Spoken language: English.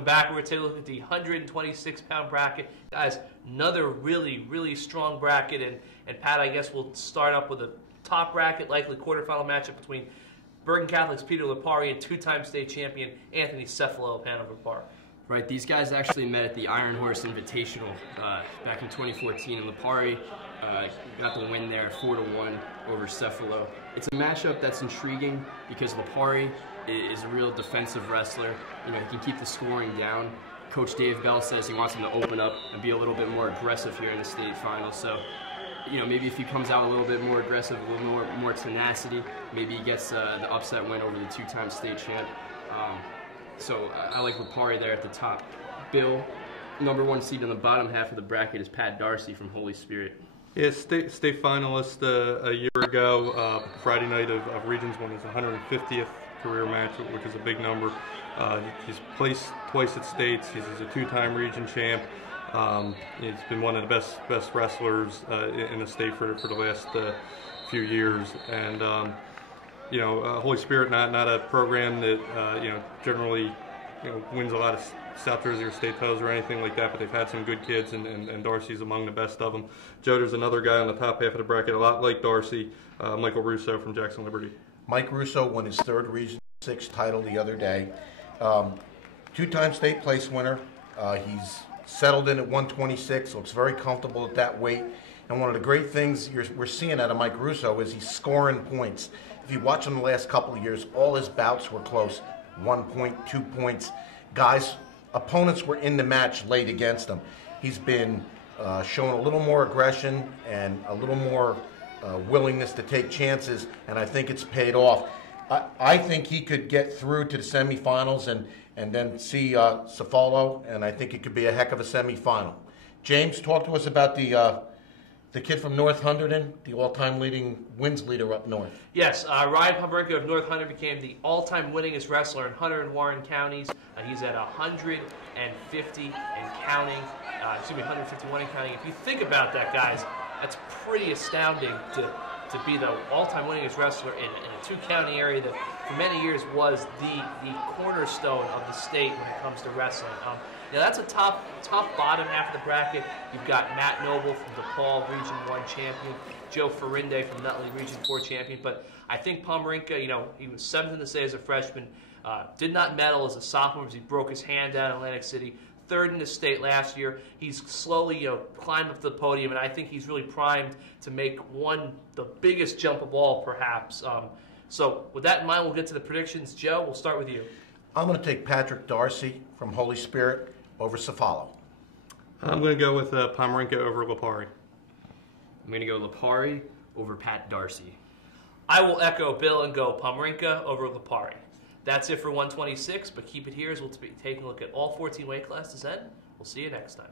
Welcome back. We're going to take a look at the 126-pound bracket. Guys, another really, really strong bracket. And Pat, I guess we'll start up with a top bracket, likely quarterfinal matchup between Bergen Catholic's Peter Lipari and two-time state champion Anthony Cefolo of Hanover Park. Right, these guys actually met at the Iron Horse Invitational back in 2014, and Lipari got the win there, 4-1 over Cefolo. It's a matchup that's intriguing because Lipari is a real defensive wrestler. You know, he can keep the scoring down. Coach Dave Bell says he wants him to open up and be a little bit more aggressive here in the state finals. So, you know, maybe if he comes out a little bit more aggressive, a little more tenacity, maybe he gets the upset win over the two-time state champ. So I like Lipari there at the top. Bill, #1 seed in the bottom half of the bracket is Pat Darcy from Holy Spirit. Yeah, state finalist a year ago. Friday night of Regions won his 150th career match, which is a big number. He's placed twice at states. He's a two-time region champ. He's been one of the best wrestlers in the state for the last few years. And you know, Holy Spirit not a program that you know, generally, you know, wins a lot of South Jersey or state titles or anything like that, but they've had some good kids, and Darcy's among the best of them. Joe, there's another guy on the top half of the bracket, a lot like Darcy, Michael Russo from Jackson Liberty. Mike Russo won his third Region 6 title the other day. Two-time state place winner. He's settled in at 126, looks very comfortable at that weight. And one of the great things we're seeing out of Mike Russo is he's scoring points. If you watch him the last couple of years, all his bouts were close, 1 point, 2 points. Opponents were in the match late against him. He's been showing a little more aggression and a little more willingness to take chances, and I think it's paid off. I think he could get through to the semifinals and then see Cefolo, and I think it could be a heck of a semifinal. James, talk to us about the kid from North Hunterdon, the all-time leading wins leader up north. Yes, Ryan Pomrinca of North Hunterdon became the all-time winningest wrestler in Hunter and Warren counties. He's at 150 and counting. 151 and counting. If you think about that, guys, that's pretty astounding to be the all-time winningest wrestler in a two-county area that for many years was the cornerstone of the state when it comes to wrestling. Now that's a top bottom half of the bracket. You've got Matt Noble from DePaul, Region 1 champion, Joe Ferrinde from Nutley, Region 4 champion. But I think Pomrinca, you know, he was 7th in the state as a freshman, did not medal as a sophomore because he broke his hand down in Atlantic City. 3rd in the state last year. He's slowly, you know, climbed up to the podium, and I think he's really primed to make the biggest jump of all, perhaps. So with that in mind, we'll get to the predictions. Joe, we'll start with you. I'm going to take Patrick Darcy from Holy Spirit over Cefolo. I'm going to go with Pomrinca over Lipari. I'm going to go Lipari over Pat Darcy. I will echo Bill and go Pomrinca over Lipari. That's it for 126, but keep it here as we'll be taking a look at all 14 weight classes, and we'll see you next time.